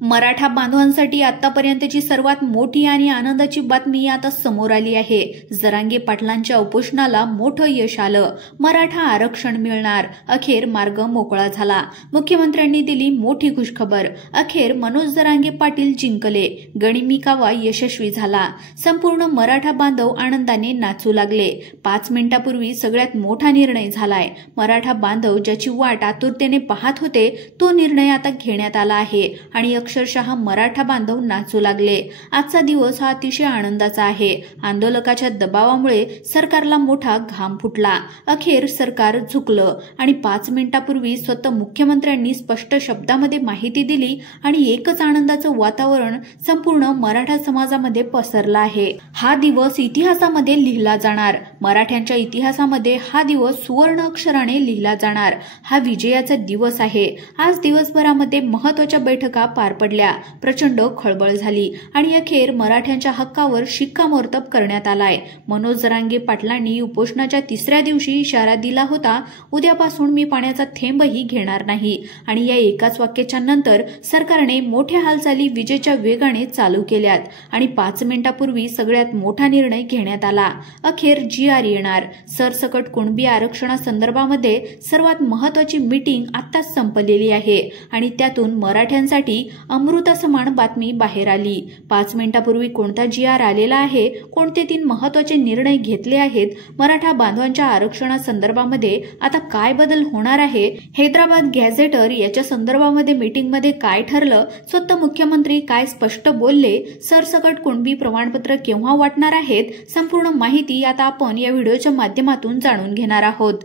मराठा बांधवांसाठी आतापर्यंतची सर्वात मोठी आणि आनंदाची बातमी आता समोर आली आहे। जरांगे पाटलांच्या उपोषणाला मोठं यश आलं। मराठा आरक्षण मिळणार, अखेर मार्ग मोकळा झाला। मुख्यमंत्र्यांनी दिली मोठी खुशखबर। अखेर मनोज जरांगे पाटील जिंकले, गनिमी कावा यशस्वी झाला। संपूर्ण मराठा बांधव आनंदाने नाचू लागले। 5 मिनिटांपूर्वी सगळ्यात मोठा निर्णय झालाय। मराठा बांधव ज्याची वाट आतुरतेने पाहत होते तो निर्णय आता घेण्यात आला आहे आणि अक्षरशः मराठा बांधव नाचू लागले। आजचा दिवस हा अतिशय आनंदाचा आहे। आंदोलकाच्या दबावामुळे सरकारला मोठा घाम फुटला। अखेर सरकार झुकलं आणि 5 मिनिटांपूर्वी स्वतः मुख्यमंत्र्यांनी स्पष्ट शब्दामध्ये माहिती दिली आणि एकच आनंदाचं वातावरण संपूर्ण मराठा समाजामध्ये पसरलं आहे। हा दिवस इतिहासामध्ये लिहिला जाणार। मराठ्यांच्या इतिहासामध्ये हा दिवस सुवर्ण अक्षराने लिहिला जाणार। हा विजयाचा दिवस आहे। आज दिवसभरामध्ये महत्त्वाच्या बैठका पार पडल्या, प्रचंड खळबळ झाली आणि अखेर मराठ्यांच्या हक्कावर शिक्कामोर्तब करण्यात आलाय। मनोज जरांगे पाटलांनी उपोषणाच्या 3ऱ्या दिवशी इशारा दिला होता, उद्यापासून मी पाण्याचा थेंबही घेणार नाही आणि या एकाच वाक्याच्या नंतर सरकारने मोठ्या हालचाली विजेच्या वेगाने चालू केल्यात आणि 5 मिनिटांपूर्वी सगळ्यात मोठा निर्णय घेण्यात आला। अखेर GR येणार। सरसकट कुणबी आरक्षणासंदर्भामध्ये सर्वात महत्त्वाची मीटिंग आत्ताच संपलेली आहे आणि त्यातून मराठ्यांसाठी अमृतासमान बातमी बाहेर आली। 5 मिनिटांपूर्वी कोणता GR आलेला आहे, कोणते 3 महत्त्वाचे निर्णय घेतले आहेत, मराठा बांधवांच्या आरक्षणासंदर्भामध्ये आता काय बदल होणार आहे, हैदराबाद गॅझेटर याच्या संदर्भामध्ये मीटिंगमध्ये काय ठरलं, स्वतः मुख्यमंत्री काय स्पष्ट बोलले, सरसकट कुणबी प्रमाणपत्र केव्हा वाटणार आहेत, संपूर्ण माहिती आता आपण या व्हिडिओच्या माध्यमातून जाणून घेणार आहोत।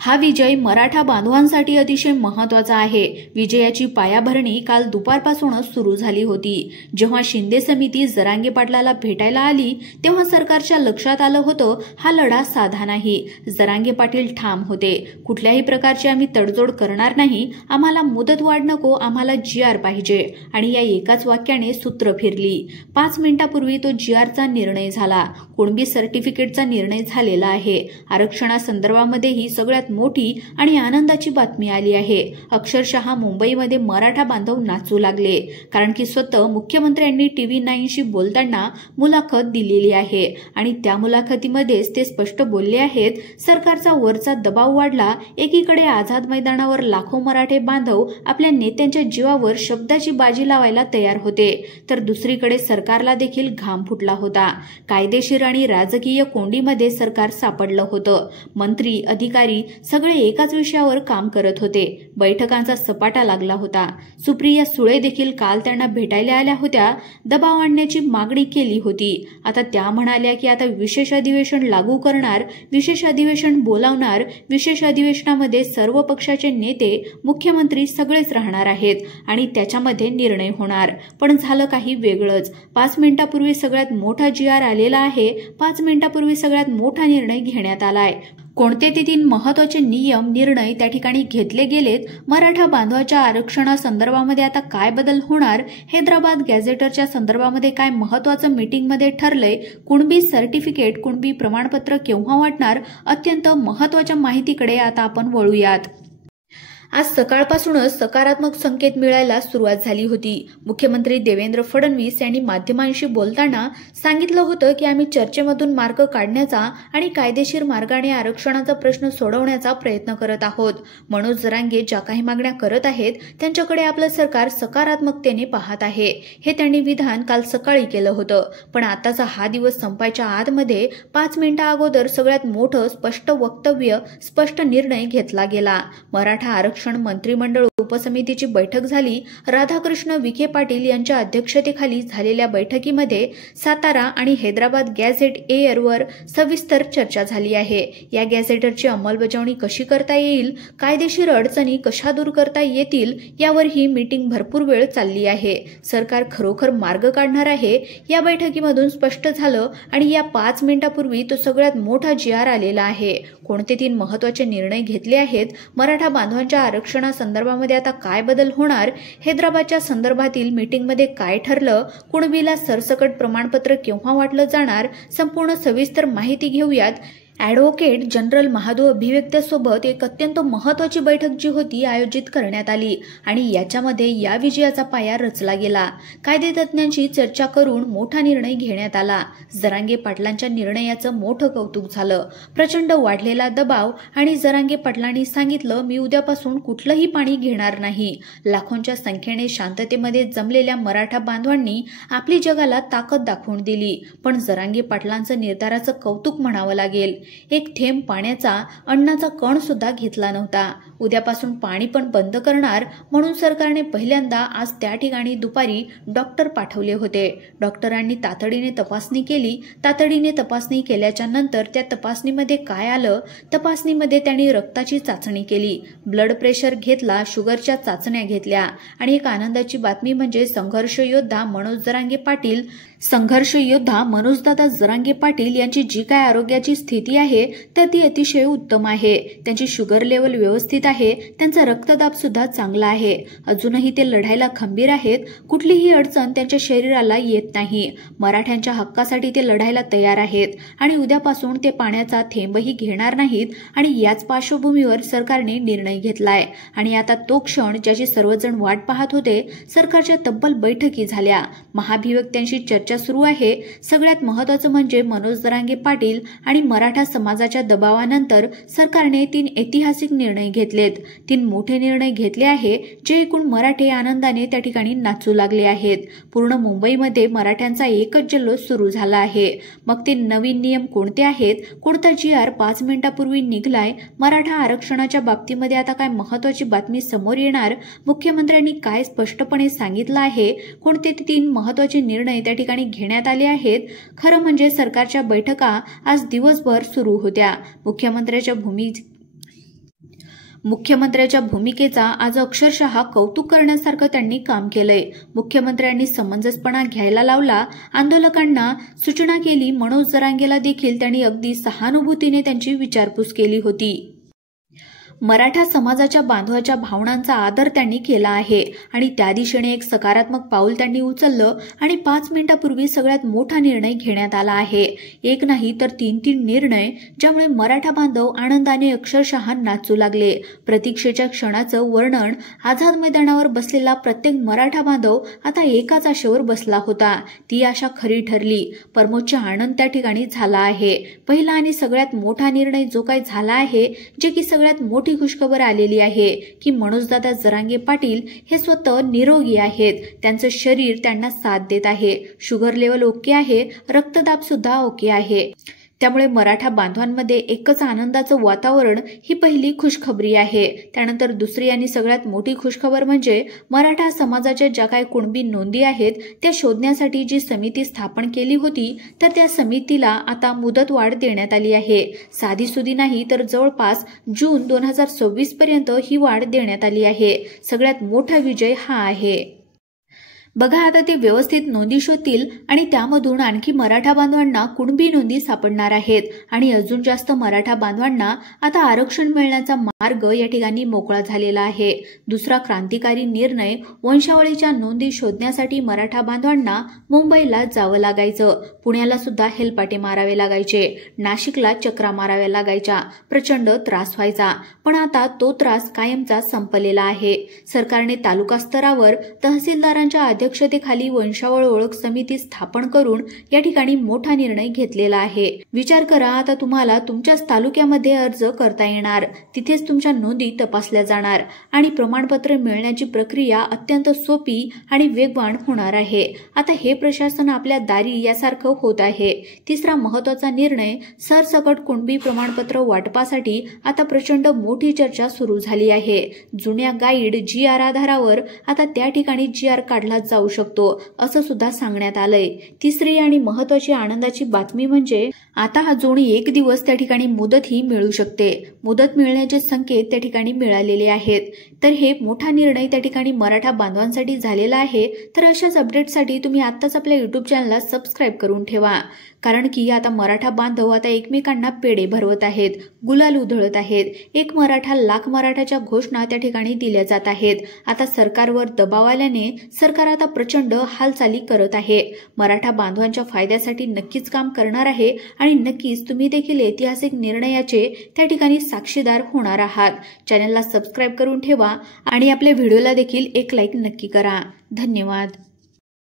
हा विजय मराठा बांधवांसाठी अतिशय महत्त्वाचा आहे। विजयाची पायाभरणी काल दुपारपासूनच सुरू झाली होती। जेव्हा शिंदे समिती जरांगे पाटलाला भेटायला आली तेव्हा सरकारच्या लक्षात आलं होतं हा लढा साधा नाही। जरांगे पाटील ठाम होते, कुठल्याही प्रकारची आम्ही तडजोड करणार नाही, आम्हाला मुदतवाढ नको, आम्हाला GR पाहिजे आणि या एकाच वाक्याने सूत्र फिरली। 5 मिनिटांपूर्वी तो GRचा निर्णय झाला। कुणबी सर्टिफिकेटचा निर्णय झालेला आहे। आरक्षणासंदर्भामध्येही सगळ्यात मोठी आणि आनंदाची बातमी आली आहे। अक्षरशः मुंबईमध्ये मराठा बांधव नाचू लागले, कारण की स्वतः मुख्यमंत्र्यांनी TV9शी बोलताना मुलाखत दिलेली आहे आणि त्या मुलाखतीमध्येच ते स्पष्ट बोलले आहेत, सरकारचा वरचा दबाव वाढला। एकीकडे आझाद मैदानावर लाखो मराठे बांधव आपल्या नेत्यांच्या जीवावर शब्दाची बाजी लावायला तयार होते, तर दुसरीकडे सरकारला देखील घाम फुटला होता। कायदेशीर आणि राजकीय कोंडीमध्ये सरकार सापडलं होतं। मंत्री, अधिकारी सगळे एकाच विषयावर काम करत होते। बैठकांचा सपाटा लागला होता। सुप्रिया सुळे देखील काल त्यांना भेटायला आल्या होत्या, दबाव आणण्याची मागणी केली होती। आता त्या म्हणाल्या की आता विशेष अधिवेशन लागू करणार, विशेष अधिवेशन बोलावणार, विशेष अधिवेशनामध्ये सर्व पक्षाचे नेते, मुख्यमंत्री सगळेच राहणार आहेत आणि त्याच्यामध्ये निर्णय होणार। पण झालं काही वेगळंच। 5 मिनिटांपूर्वी सगळ्यात मोठा GR आलेला आहे। 5 मिनिटांपूर्वी सगळ्यात मोठा निर्णय घेण्यात आलाय। कोणते ते 3 महत्त्वाचे नियम, निर्णय त्या ठिकाणी घेतले गेलेत, मराठा बांधवाच्या आरक्षणासंदर्भामध्ये आता काय बदल होणार, हैदराबाद गॅझेटरच्या संदर्भामध्ये काय महत्त्वाचं मीटिंगमध्ये ठरलंय, कुणबी सर्टिफिकेट, कुणबी प्रमाणपत्र केव्हा वाटणार, अत्यंत महत्त्वाच्या माहितीकडे आता आपण वळूयात। आज सकाळपासूनच सकारात्मक संकेत मिळायला सुरुवात झाली होती। मुख्यमंत्री देवेंद्र फडणवीस यांनी माध्यमांशी बोलताना सांगितलं होतं की आम्ही चर्चेमधून मार्ग काढण्याचा आणि कायदेशीर मार्गाने आरक्षणाचा प्रश्न सोडवण्याचा प्रयत्न करत आहोत। मनोज जरांगे ज्या काही मागण्या करत आहेत त्यांच्याकडे आपलं सरकार सकारात्मकतेने पाहत आहे, हे त्यांनी विधान काल सकाळी केलं होतं। पण आताचा हा दिवस संपायच्या आतमध्ये 5 मिनिटं अगोदर सगळ्यात मोठं स्पष्ट वक्तव्य, स्पष्ट निर्णय घेतला गेला। मराठा आरक्षण मंत्रिमंडळ उपसमितीची बैठक झाली। राधाकृष्ण विखे पाटील यांच्या अध्यक्षतेखाली झालेल्या बैठकीमध्ये सातारा आणि हैदराबाद गॅझेट एअरवर सविस्तर चर्चा झाली आहे। या गॅझेटरची अंमलबजावणी कशी करता येईल, कायदेशीर अडचणी कशा दूर करता येतील, यावर ही मीटिंग भरपूर वेळ चालली आहे। सरकार खरोखर मार्ग काढणार आहे, या बैठकीमधून स्पष्ट झालं आणि या 5 मिनिटांपूर्वी तो सगळ्यात मोठा GR आलेला आहे। कोणते 3 महत्त्वाचे निर्णय घेतले आहेत, मराठा बांधवांच्या आरक्षणासंदर्भामध्ये आता काय बदल होणार, हैदराबादच्या संदर्भातील मीटिंगमध्ये काय ठरलं, कुणबीला सरसकट प्रमाणपत्र केव्हा वाटलं जाणार, संपूर्ण सविस्तर माहिती घेऊयात। ॲडव्होकेट जनरल महादेव अभिव्यक्त्यासोबत एक अत्यंत महत्त्वाची बैठक जी होती आयोजित करण्यात आली आणि याच्यामध्ये या विजयाचा पाया रचला गेला। कायदेतज्ञांशी चर्चा करून मोठा निर्णय घेण्यात आला। जरांगे पाटलांच्या निर्णयाचं मोठं कौतुक झालं। प्रचंड वाढलेला दबाव आणि जरांगे पाटलांनी सांगितलं, मी उद्यापासून कुठलंही पाणी घेणार नाही। लाखोंच्या संख्येने शांततेमध्ये जमलेल्या मराठा बांधवांनी आपली जगाला ताकद दाखवून दिली। पण जरांगे पाटलांचं निर्धाराचं कौतुक म्हणावं लागेल। एक थेंब पाण्याचा, अन्नाचा कण सुद्धा घेतला नव्हता। उद्यापासून पाणी पण बंद करणार म्हणून सरकारने पहिल्यांदा आज त्या ठिकाणी दुपारी डॉक्टर पाठवले होते। डॉक्टरांनी तातडीने तपासणी केली। तातडीने तपासणी केल्याच्या नंतर त्या तपासणीमध्ये काय आलं? तपासणीमध्ये त्यांनी रक्ताची चाचणी केली, ब्लड प्रेशर घेतला, शुगरच्या चाचण्या घेतल्या आणि एक आनंदाची बातमी म्हणजे संघर्ष योद्धा मनोजदादा जरांगे पाटील यांची जी काय आरोग्याची स्थिती आहे तर ती अतिशय उत्तम आहे। त्यांची शुगर लेवल व्यवस्थित आहे, त्यांचा रक्तदाब सुद्धा चांगला आहे। अजूनही ते लढायला खंबीर आहेत। कुठलीही अडचण त्यांच्या शरीराला येत नाही। मराठ्यांच्या हक्कासाठी ते लढायला तयार आहेत आणि उद्यापासून ते पाण्याचा थेंबही घेणार नाहीत आणि याच पार्श्वभूमीवर सरकारने निर्णय घेतलाय आणि आता तो क्षण ज्याची सर्वजण वाट पाहत होते। सरकारच्या तब्बल बैठकी झाल्या, महाभिव्यक्त्यांशी चर्चा सुरू आहे। सगळ्यात महत्त्वाचं म्हणजे मनोज जरांगे पाटील आणि मराठा समाजाच्या दबावानंतर सरकारने 3 ऐतिहासिक निर्णय घेतलेत। 3 मोठे निर्णय घेतले आहे जे एकूण मराठे आनंदाने त्या ठिकाणी नाचू लागले आहेत। पूर्ण मुंबईमध्ये मराठ्यांचा एकच जल्लोष सुरू झाला आहे। मग ते नवीन नियम कोणते आहेत? कोणता GR 5 मिनिटांपूर्वी निघालाय? मराठा आरक्षणाच्या बाबतीमध्ये आता काय महत्त्वाची बातमी समोर येणार? मुख्यमंत्र्यांनी काय स्पष्टपणे सांगितलं आहे? कोणते 3 महत्त्वाचे निर्णय त्या ठिकाणी घेण्यात आले आहेत? खरं म्हणजे सरकारच्या बैठका आज दिवसभर सुरू होत्या। मुख्यमंत्र्याच्या भूमिकेचा आज अक्षरशः कौतुक करण्यासारखं त्यांनी काम केलंय। मुख्यमंत्र्यांनी समंजसपणा घ्यायला लावला, आंदोलकांना सूचना केली। मनोज जरांगेला देखील त्यांनी अगदी सहानुभूतीने त्यांची विचारपूस केली होती। मराठा समाजाच्या बांधवाच्या भावनांचा आदर त्यांनी केला आहे आणि त्या दिशेने एक सकारात्मक पाऊल त्यांनी उचललं आणि 5 मिनिटांपूर्वी सगळ्यात मोठा निर्णय घेण्यात आला आहे। एक नाही तर 3 निर्णय, ज्यामुळे मराठा बांधव आनंदाने अक्षरशः नाचू लागले। प्रतीक्षेच्या क्षणाचं वर्णन, आझाद मैदानावर बसलेला प्रत्येक मराठा बांधव आता एकाच आशेवर बसला होता। ती आशा खरी ठरली। परमोच्च आनंद त्या ठिकाणी झाला आहे। पहिला आणि सगळ्यात मोठा निर्णय जो काही झाला आहे, जे की सगळ्यात मोठी खुशखबर आलेली आहे की मनोजदादा जरांगे पाटील हे स्वतः निरोगी आहेत। त्यांचं शरीर त्यांना साथ देत आहे। शुगर लेवल ओके आहे, रक्तदाब सुद्धा ओके आहे। त्यामुळे मराठा बांधवांमध्ये एकच आनंदाचं वातावरण ही पहिली खुशखबरी आहे। त्यानंतर दुसरी आणि सगळ्यात मोठी खुशखबर म्हणजे मराठा समाजाच्या ज्या काही कुणबी नोंदी आहेत त्या शोधण्यासाठी जी समिती स्थापन केली होती तर त्या समितीला आता मुदतवाढ देण्यात आली आहे। साधीसुधी नाही तर जवळपास जून 2026 पर्यंत ही वाढ देण्यात आली आहे। सगळ्यात मोठा विजय हा आहे। बघा, आता ते व्यवस्थित नोंदी शोधतील आणि त्यामधून आणखी मराठा बांधवांना कुणबी नोंदी सापडणार आहेत आणि अजून जास्त मराठा बांधवांना आता आरक्षण मिळण्याचा मार्ग या ठिकाणी मोकळा झालेला आहे। दुसरा क्रांतिकारी निर्णय, वंशावळीच्या नोंदी शोधण्यासाठी मराठा बांधवांना मुंबईला जावं लागायचं, पुण्याला सुद्धा हेलपाटे मारावे लागायचे, नाशिकला चक्रा माराव्या लागायच्या, प्रचंड त्रास व्हायचा। पण आता तो त्रास कायमचा संपलेला आहे। सरकारने तालुका स्तरावर तहसीलदारांच्या अध्यक्षतेखाली वंशावळ ओळख समिती स्थापन करून या ठिकाणी मोठा निर्णय घेतलेला आहे। विचार करा, आता तुम्हाला तुमच्याच तालुक्यामध्ये अर्ज करता येणार, तिथेच तुमच्या नोंदी तपासल्या जाणार आणि प्रमाणपत्र मिळण्याची प्रक्रिया अत्यंत सोपी आणि वेगवान होणार आहे। आता हे प्रशासन आपल्या दारी यासारखं होत आहे। तिसरा महत्त्वाचा निर्णय, सरसकट कुणबी प्रमाणपत्र वाटपासाठी आता प्रचंड मोठी चर्चा सुरू झाली आहे। जुन्या गाईड GR आधारावर आता त्या ठिकाणी GR काढला जाऊ शकतो असं सुद्धा सांगण्यात आलंय। तिसरी आणि महत्त्वाची आनंदाची बातमी म्हणजे आता अजून 1 दिवस त्या ठिकाणी मुदतही मिळू शकते। मुदत मिळण्याचे संकेत त्या ठिकाणी मिळालेले आहेत। तर हे मोठा निर्णय त्या ठिकाणी मराठा बांधवांसाठी झालेला आहे। तर अशाच अपडेटसाठी तुम्ही आत्ताच आपल्या YouTube चॅनलला सबस्क्राईब करून ठेवा। कारण की आता मराठा बांधव आता एकमेकांना पेढे भरवत आहेत, गुलाल उधळत आहेत. एक मराठा लाख मराठाच्या घोषणा त्या ठिकाणी दिल्या जात आहेत. आता सरकारवर दबाव आल्याने सरकार आता प्रचंड हालचाली करत आहे. मराठा बांधवांच्या फायद्यासाठी नक्कीच काम करणार आहे आणि नक्कीच तुम्ही देखील ऐतिहासिक निर्णयाचे त्या ठिकाणी साक्षीदार होणार आहात. चॅनलला सबस्क्राईब करून ठेवा आणि आपल्या व्हिडिओला देखील एक लाईक नक्की करा. धन्यवाद.